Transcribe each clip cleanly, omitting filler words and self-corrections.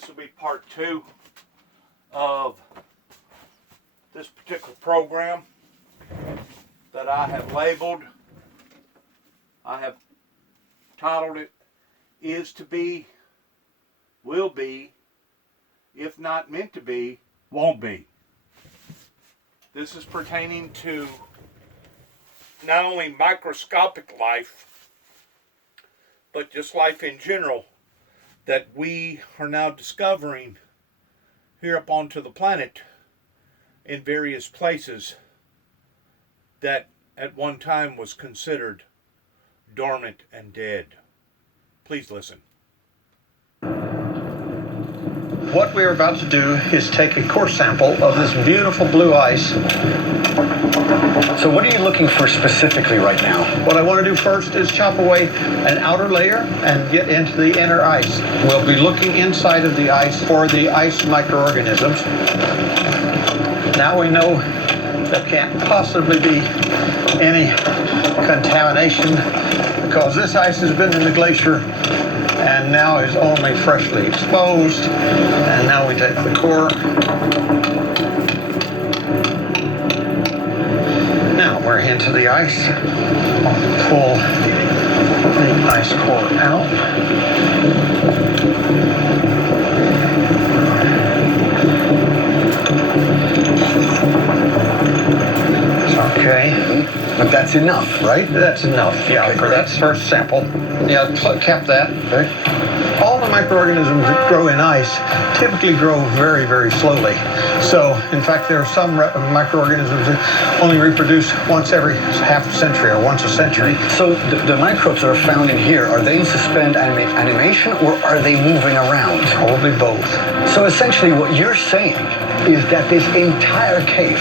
This will be part 2 of this particular program that I have labeled. I have titled it, Is to Be, Will Be, If Not Meant to Be, Won't Be. This is pertaining to not only microscopic life, but just life in general that we are now discovering here up onto the planet in various places that at one time was considered dormant and dead. Please listen. What we're about to do is take a core sample of this beautiful blue ice. So what are you looking for specifically right now? What I want to do first is chop away an outer layer and get into the inner ice. We'll be looking inside of the ice for the ice microorganisms. Now we know there can't possibly be any contamination because this ice has been in the glacier and now is only freshly exposed. And now we take the core. Now we're into the ice. Pull the ice core out. Okay. But that's enough, right? That's enough, yeah, Okay, for that first sample. Yeah, cap that. Okay. All the microorganisms that grow in ice typically grow very, very slowly. So, in fact, there are some microorganisms that only reproduce once every half a century or once a century. So the microbes that are found in here, are they in suspend animation or are they moving around? Probably both. So essentially what you're saying is that this entire cave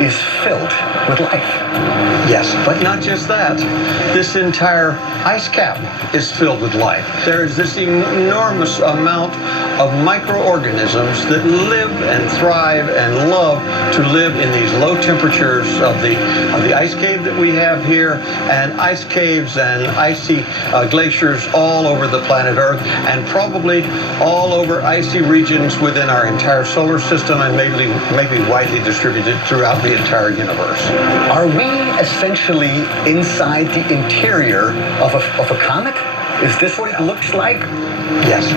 is filled with life. Yes, but not just that. This entire ice cap is filled with life. There is this enormous amount of microorganisms that live and thrive and love to live in these low temperatures of the ice cave that we have here, and ice caves and icy glaciers all over the planet Earth, and probably all over icy regions within our entire solar system, and maybe widely distributed throughout the entire universe. Are we essentially inside the interior of a comet? Is this what it looks like? Yes.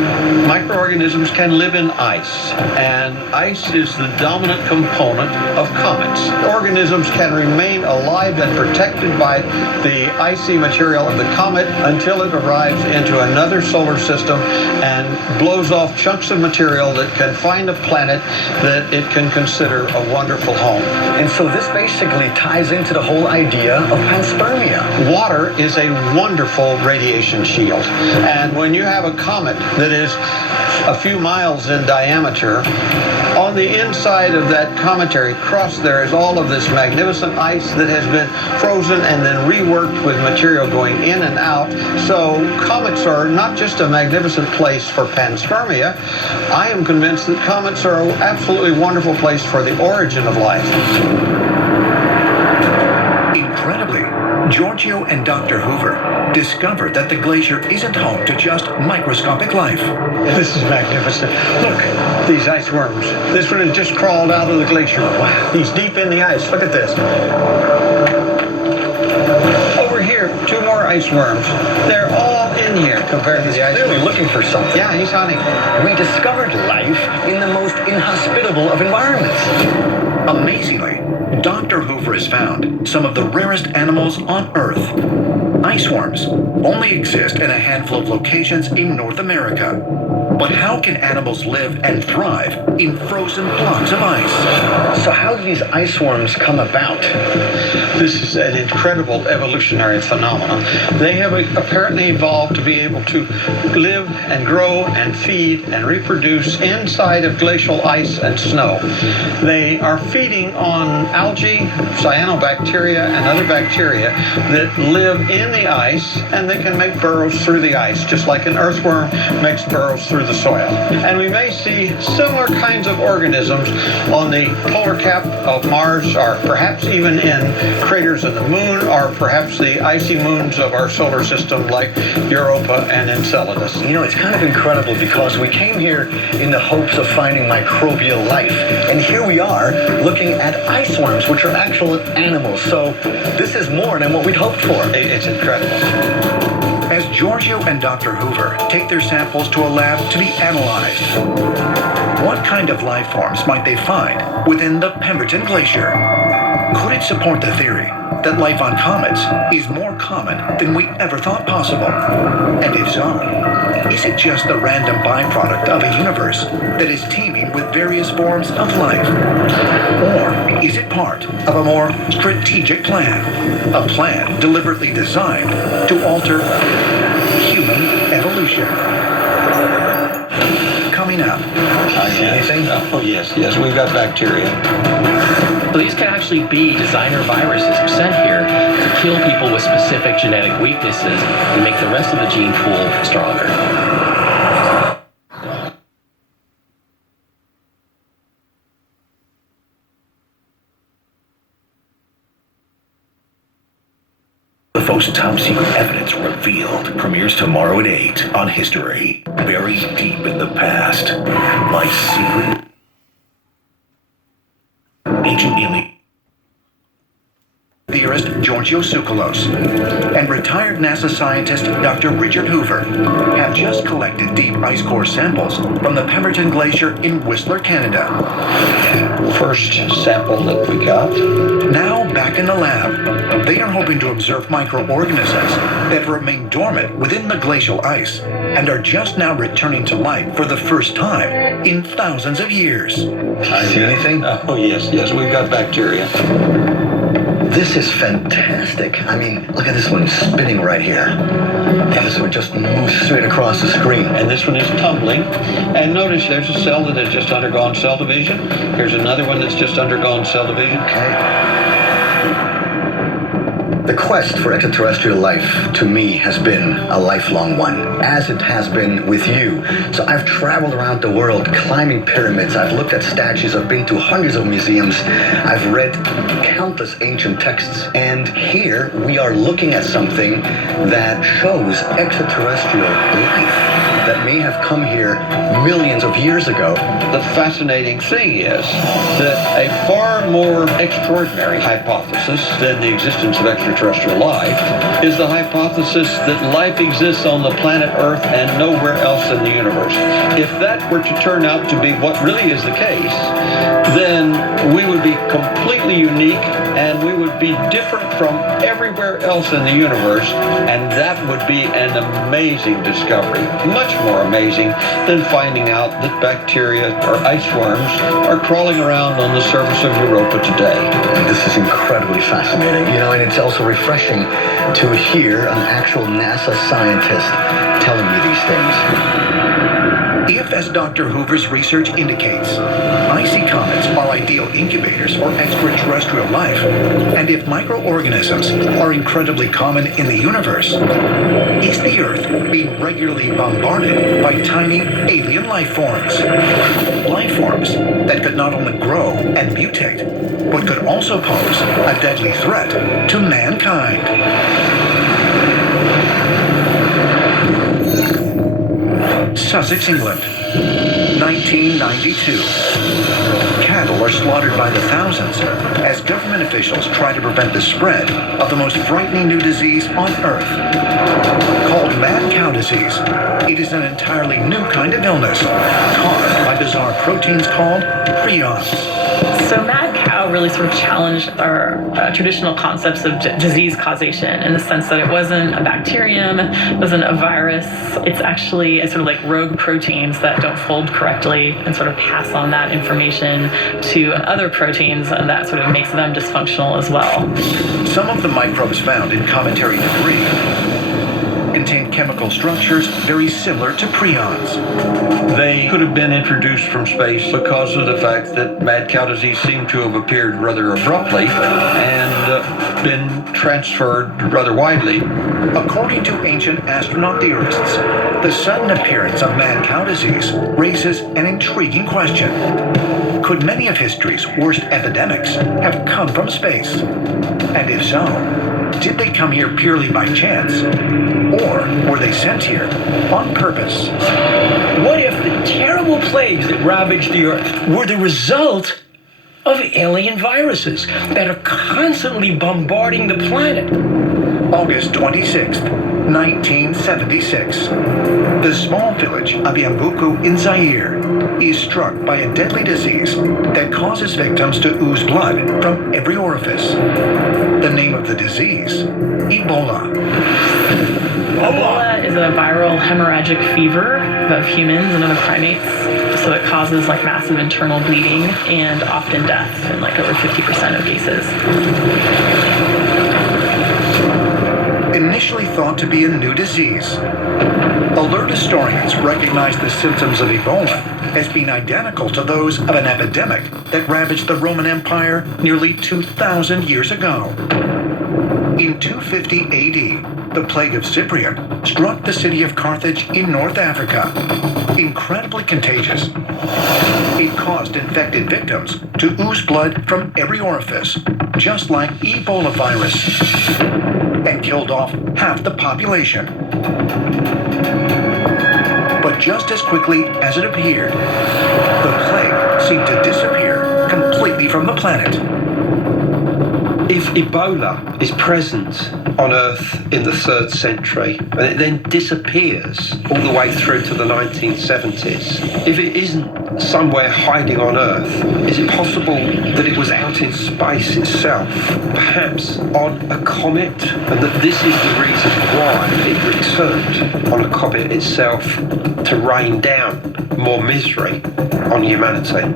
Microorganisms can live in ice, and ice is the dominant component of comets. Organisms can remain alive and protected by the icy material of the comet until it arrives into another solar system and blows off chunks of material that can find a planet that it can consider a wonderful home. And so this basically ties into the whole idea of panspermia. Water is a wonderful radiation shield, and when you have a comet that is a few miles in diameter, on the inside of that cometary crust there is all of this magnificent ice that has been frozen and then reworked with material going in and out. So comets are not just a magnificent place for panspermia. I am convinced that comets are an absolutely wonderful place for the origin of life. Incredibly, Giorgio and Dr. Hoover discovered that the glacier isn't home to just microscopic life. This is magnificent. Look, these ice worms. This one has just crawled out of the glacier. Wow, he's deep in the ice. Look at this. Over here, 2 more ice worms. They're all in here compared to the ice. He's clearly looking for something. Yeah, he's hunting. We discovered life in the most inhospitable of environments. Amazingly, Dr. Hoover has found some of the rarest animals on Earth. Ice worms only exist in a handful of locations in North America. But how can animals live and thrive in frozen blocks of ice? So how do these ice worms come about? This is an incredible evolutionary phenomenon. They have apparently evolved to be able to live and grow and feed and reproduce inside of glacial ice and snow. They are feeding on algae, cyanobacteria, and other bacteria that live in the ice, and they can make burrows through the ice, just like an earthworm makes burrows through the the soil. And we may see similar kinds of organisms on the polar cap of Mars, or perhaps even in craters of the moon, or perhaps the icy moons of our solar system like Europa and Enceladus. You know, it's kind of incredible because we came here in the hopes of finding microbial life. And here we are looking at ice worms, which are actual animals. So this is more than what we'd hoped for. It's incredible. As Giorgio and Dr. Hoover take their samples to a lab to be analyzed, what kind of life forms might they find within the Pemberton Glacier? Could it support the theory that life on comets is more common than we ever thought possible? And if so, is it just the random byproduct of a universe that is teeming with various forms of life? Or is it part of a more strategic plan? A plan deliberately designed to alter human evolution? Coming up. Anything? Oh, yes, we've got bacteria. So these can actually be designer viruses sent here to kill people with specific genetic weaknesses and make the rest of the gene pool stronger. The Folks Top Secret Evidence Revealed premieres tomorrow at 8 on History. Buried deep in the past, my secret ancient alien Theorist Giorgio Tsoukalos and retired NASA scientist Dr. Richard Hoover have just collected deep ice core samples from the Pemberton Glacier in Whistler, Canada. First sample that we got. Now back in the lab, they are hoping to observe microorganisms that remain dormant within the glacial ice and are just now returning to life for the first time in thousands of years. See anything? Oh, yes, we've got bacteria. This is fantastic. I mean, look at this one spinning right here. And this one just moves straight across the screen. And this one is tumbling. And notice there's a cell that has just undergone cell division. Here's another one that's just undergone cell division. Okay. The quest for extraterrestrial life, to me, has been a lifelong one, as it has been with you. So I've traveled around the world climbing pyramids. I've looked at statues. I've been to hundreds of museums. I've read countless ancient texts. And here we are looking at something that shows extraterrestrial life that may have come here millions of years ago. The fascinating thing is that a far more extraordinary hypothesis than the existence of extraterrestrial life is the hypothesis that life exists on the planet Earth and nowhere else in the universe. If that were to turn out to be what really is the case, then we would be completely unique and we would be different from everywhere else in the universe, and that would be an amazing discovery. Much more amazing than finding out that bacteria or ice worms are crawling around on the surface of Europa today. This is incredibly fascinating, you know, and it's also refreshing to hear an actual NASA scientist telling me these things. If, as Dr. Hoover's research indicates, icy comets are ideal incubators for extraterrestrial life, and if microorganisms are incredibly common in the universe, is the Earth being regularly bombarded by tiny alien life forms? Life forms that could not only grow and mutate, but could also pose a deadly threat to mankind. Sussex, England, 1992. Cattle are slaughtered by the thousands as government officials try to prevent the spread of the most frightening new disease on Earth. Called mad cow disease, it is an entirely new kind of illness caused by bizarre proteins called prions. So mad cow really sort of challenged our traditional concepts of disease causation in the sense that it wasn't a bacterium, it wasn't a virus. It's actually a sort of like rogue proteins that don't fold correctly and sort of pass on that information to other proteins, and that sort of makes them dysfunctional as well. Some of the microbes found in cometary debris contain chemical structures very similar to prions. They could have been introduced from space because of the fact that mad cow disease seemed to have appeared rather abruptly and been transferred rather widely. According to ancient astronaut theorists, the sudden appearance of mad cow disease raises an intriguing question. Could many of history's worst epidemics have come from space? And if so, did they come here purely by chance? Or were they sent here on purpose? What if the terrible plagues that ravaged the Earth were the result of alien viruses that are constantly bombarding the planet? August 26th, 1976. The small village of Yambuku in Zaire is struck by a deadly disease that causes victims to ooze blood from every orifice. The name of the disease, Ebola. Ebola is a viral hemorrhagic fever of humans and other primates. So it causes like massive internal bleeding and often death in like over 50% of cases. Initially thought to be a new disease, alert historians recognize the symptoms of Ebola as being identical to those of an epidemic that ravaged the Roman Empire nearly 2,000 years ago. In 250 AD, the plague of Cyprian struck the city of Carthage in North Africa. Incredibly contagious. It caused infected victims to ooze blood from every orifice, just like Ebola virus, and killed off half the population. But just as quickly as it appeared, the plague seemed to disappear completely from the planet. If Ebola is present on Earth in the 3rd century and it then disappears all the way through to the 1970s, if it isn't somewhere hiding on Earth, is it possible that it was out in space itself, perhaps on a comet, and that this is the reason why it returned on a comet itself to rain down more misery on humanity?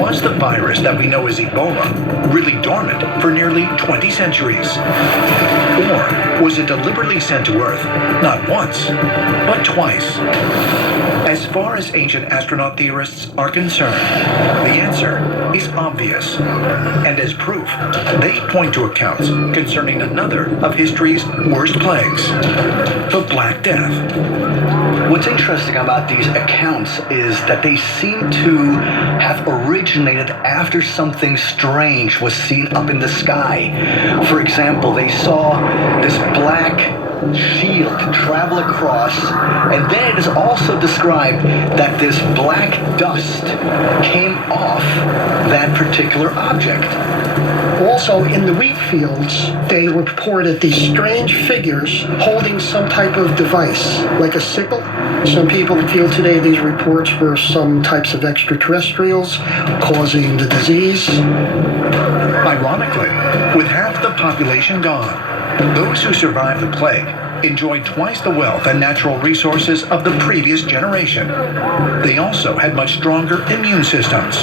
Was the virus that we know as Ebola really dormant for nearly 20 centuries? Or was it deliberately sent to Earth not once, but twice? As far as ancient astronaut theorists are concerned, the answer is obvious. And as proof, they point to accounts concerning another of history's worst plagues, the Black Death. What's interesting about these accounts is that they seem to have originated after something strange was seen up in the sky. For example, they saw this black shield travel across, and then it is also described that this black dust came off that particular object. Also, in the wheat fields, they reported these strange figures holding some type of device, like a sickle. Some people feel today these reports were some types of extraterrestrials causing the disease. Ironically, with half the population gone, those who survived the plague enjoyed twice the wealth and natural resources of the previous generation. They also had much stronger immune systems.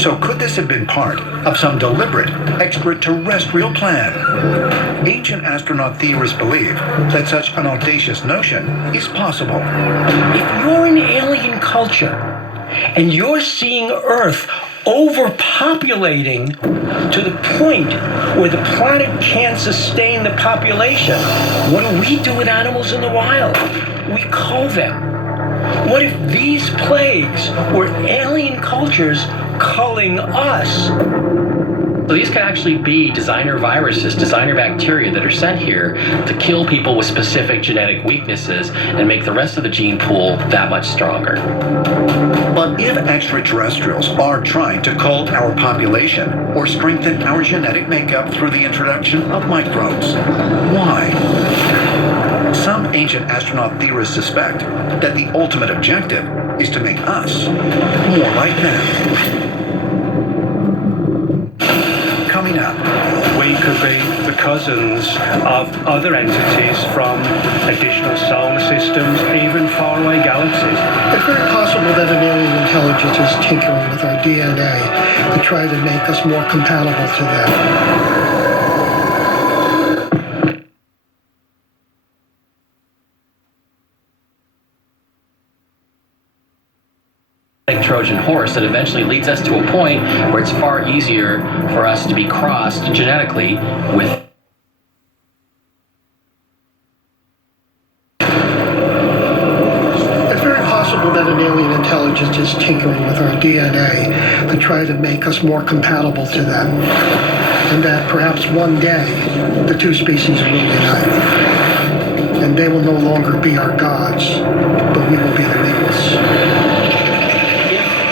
So could this have been part of some deliberate extraterrestrial plan? Ancient astronaut theorists believe that such an audacious notion is possible. If you're an alien culture and you're seeing Earth overpopulating to the point where the planet can't sustain the population, what do we do with animals in the wild? We cull them. What if these plagues were alien cultures culling us? So these could actually be designer viruses, designer bacteria that are sent here to kill people with specific genetic weaknesses and make the rest of the gene pool that much stronger. But if extraterrestrials are trying to cull our population or strengthen our genetic makeup through the introduction of microbes, why? Some ancient astronaut theorists suspect that the ultimate objective is to make us more like them. Coming up, we could be the cousins of other entities from additional solar systems, even faraway galaxies. It's very possible that an alien intelligence is tinkering with our DNA to try to make us more compatible to them. Trojan horse that eventually leads us to a point where it's far easier for us to be crossed genetically with that an alien intelligence is tinkering with our DNA to try to make us more compatible to them, and that perhaps one day the two species will unite, and they will no longer be our gods, but we will be their equals.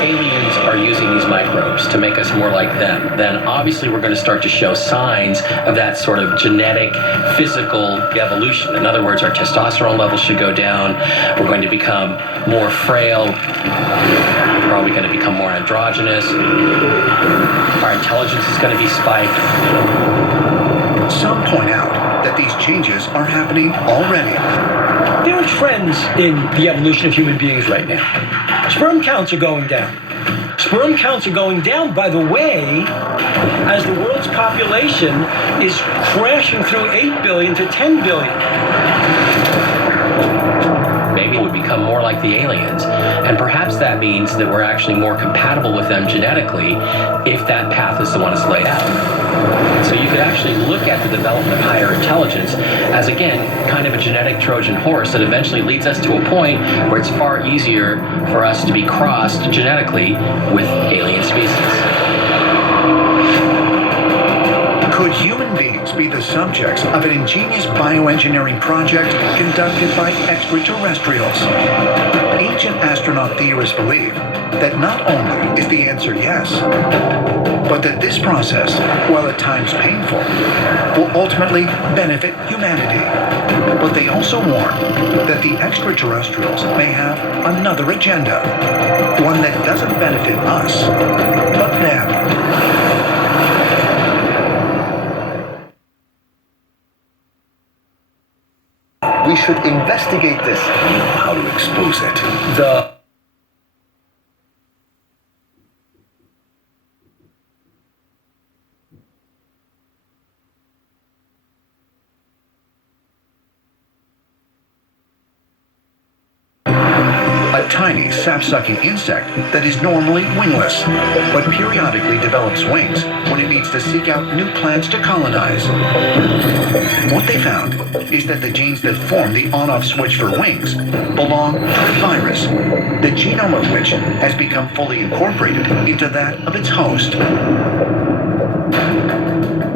Aliens are using these microbes to make us more like them, then obviously we're going to start to show signs of that sort of genetic, physical evolution. In other words, our testosterone levels should go down. We're going to become more frail. We're probably going to become more androgynous. Our intelligence is going to be spiked. Some point out that these changes are happening already. There are trends in the evolution of human beings right now. Sperm counts are going down. Sperm counts are going down, by the way, as the world's population is crashing through 8 billion to 10 billion. Maybe we become more like the aliens, and perhaps that means that we're actually more compatible with them genetically if that path is the one that's laid out. So you could actually look at the development of higher intelligence as, again, kind of a genetic Trojan horse that eventually leads us to a point where it's far easier for us to be crossed genetically with alien species. Could human beings be the subjects of an ingenious bioengineering project conducted by extraterrestrials? Ancient astronaut theorists believe that not only is the answer yes, but that this process, while at times painful, will ultimately benefit humanity. But they also warn that the extraterrestrials may have another agenda, one that doesn't benefit us, but them. We should investigate this. You know how to expose it. A tiny sap-sucking insect that is normally wingless, but periodically develops wings when it needs to seek out new plants to colonize. What they found is that the genes that form the on-off switch for wings belong to a virus, the genome of which has become fully incorporated into that of its host.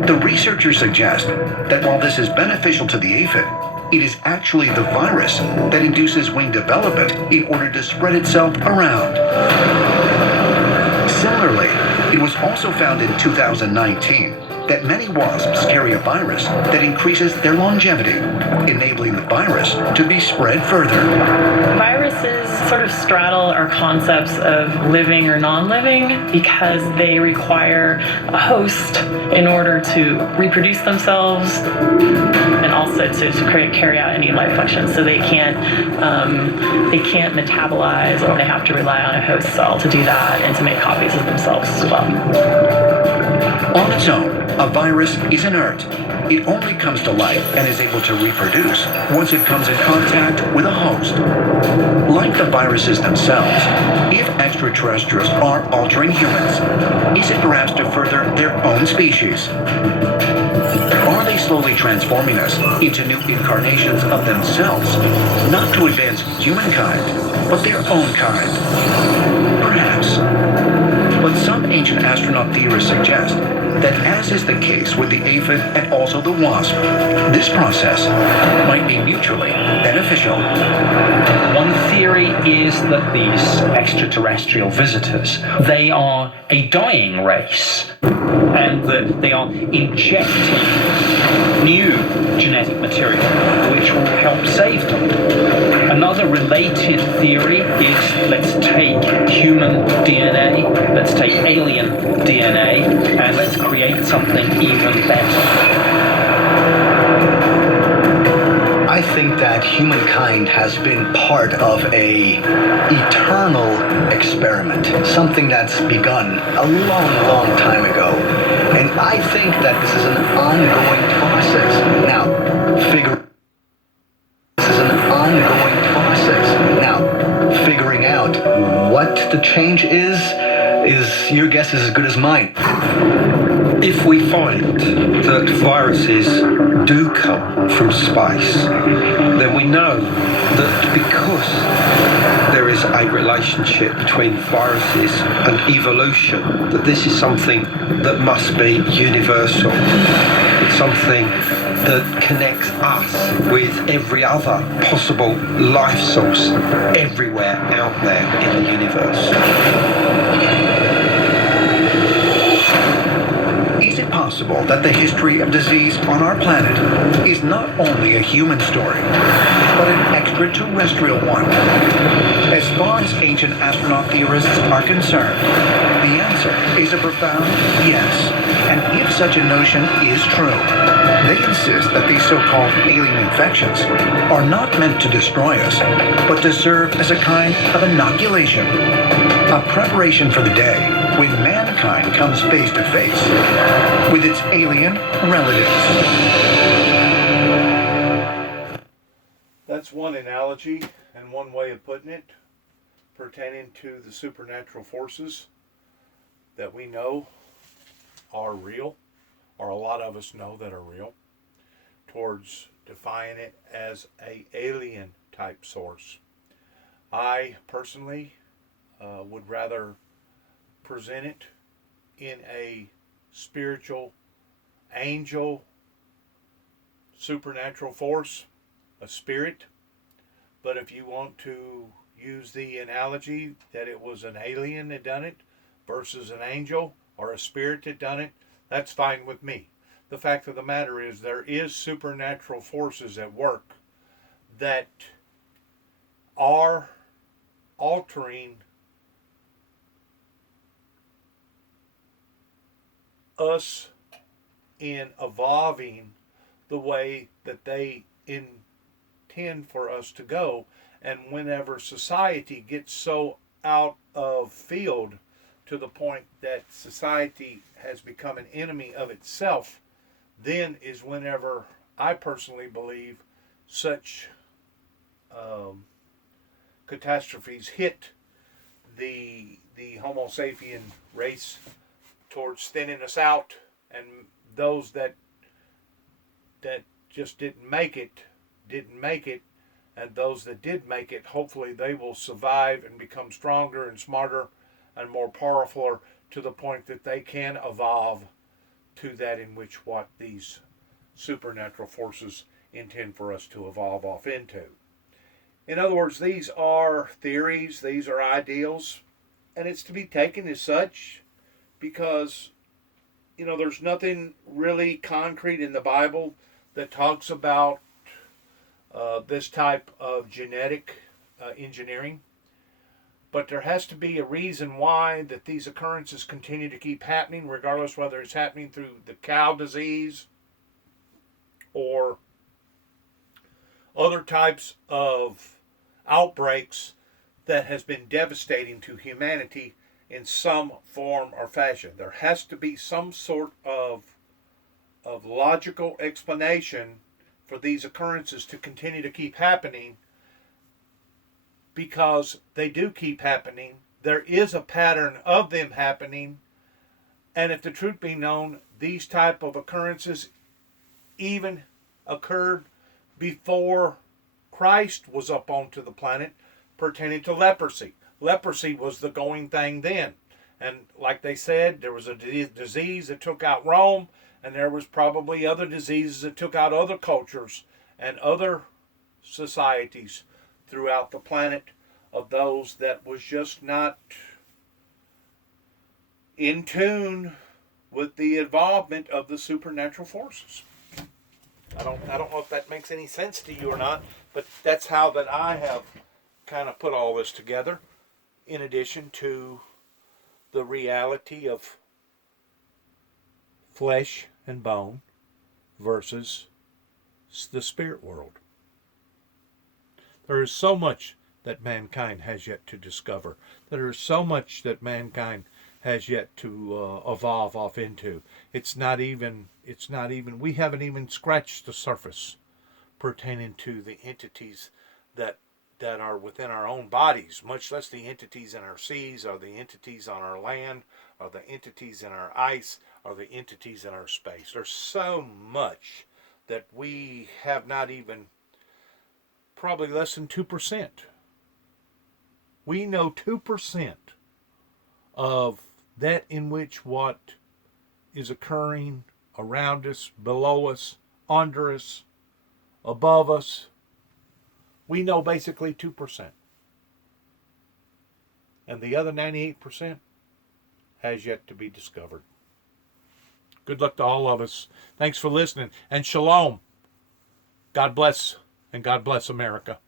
The researchers suggest that while this is beneficial to the aphid, it is actually the virus that induces wing development in order to spread itself around. Similarly, it was also found in 2019 that many wasps carry a virus that increases their longevity, enabling the virus to be spread further. Viruses sort of straddle our concepts of living or non-living because they require a host in order to reproduce themselves and also to carry out any life functions. So they can't metabolize, or they have to rely on a host cell to do that and to make copies of themselves as well. On its own, a virus is inert. It only comes to life and is able to reproduce once it comes in contact with a host. Like the viruses themselves, if extraterrestrials are altering humans, is it perhaps to further their own species? Are they slowly transforming us into new incarnations of themselves, not to advance humankind, but their own kind? Perhaps. But some ancient astronaut theorists suggest that, as is the case with the aphid and also the wasp, this process might be mutually beneficial. One theory is that these extraterrestrial visitors, they are a dying race, and that they are injecting new genetic material which will help save them. Another related theory is, let's take human DNA, let's take alien DNA, and let's create something even better. I think that humankind has been part of a eternal experiment, something that's begun a long, long time ago. And I think that this is an ongoing process. Now, figuring out what what the change is your guess is as good as mine. If we find that viruses do come from space, then we know that because there is a relationship between viruses and evolution, that this is something that must be universal. It's something that connects us with every other possible life source everywhere out there in the universe. Is it possible that the history of disease on our planet is not only a human story, but an extraterrestrial one? As far as ancient astronaut theorists are concerned, the answer is a profound yes. And if such a notion is true, they insist that these so-called alien infections are not meant to destroy us, but to serve as a kind of inoculation, a preparation for the day when mankind comes face to face with its alien relatives. That's one analogy and one way of putting it pertaining to the supernatural forces that we know are real, or a lot of us know that are real, towards defining it as a alien type source. I personally would rather present it in a spiritual, angel, supernatural force, a spirit. But if you want to use the analogy that it was an alien that done it versus an angel or a spirit that done it, that's fine with me. The fact of the matter is there is supernatural forces at work that are altering us in evolving the way that they intend for us to go. And whenever society gets so out of field to the point that society has become an enemy of itself, then is whenever I personally believe such catastrophes hit the Homo sapien race towards thinning us out, and those that just didn't make it, and those that did make it, hopefully they will survive and become stronger and smarter and more powerful to the point that they can evolve to that in which what these supernatural forces intend for us to evolve off into. In other words, these are theories, these are ideals, and it's to be taken as such because, there's nothing really concrete in the Bible that talks about this type of genetic engineering. But there has to be a reason why that these occurrences continue to keep happening, regardless whether it's happening through the cow disease or other types of outbreaks that has been devastating to humanity in some form or fashion. There has to be some sort of logical explanation for these occurrences to continue to keep happening, because they do keep happening. There is a pattern of them happening, and if the truth be known, these type of occurrences even occurred before Christ was up onto the planet pertaining to leprosy. Leprosy was the going thing then. And like they said, there was a disease that took out Rome, and there was probably other diseases that took out other cultures and other societies throughout the planet of those that was just not in tune with the involvement of the supernatural forces. I don't know if that makes any sense to you or not, but that's how that I have kind of put all this together, in addition to the reality of flesh and bone versus the spirit world. There is so much that mankind has yet to discover. There is so much that mankind has yet to evolve off into. It's not even, we haven't even scratched the surface pertaining to the entities that that are within our own bodies, much less the entities in our seas, or the entities on our land, or the entities in our ice, or the entities in our space. There's so much that we have not even, probably less than 2%. We know 2% of that in which what is occurring around us, below us, under us, above us. We know basically 2%. And the other 98% has yet to be discovered. Good luck to all of us. Thanks for listening. And shalom. God bless, and God bless America.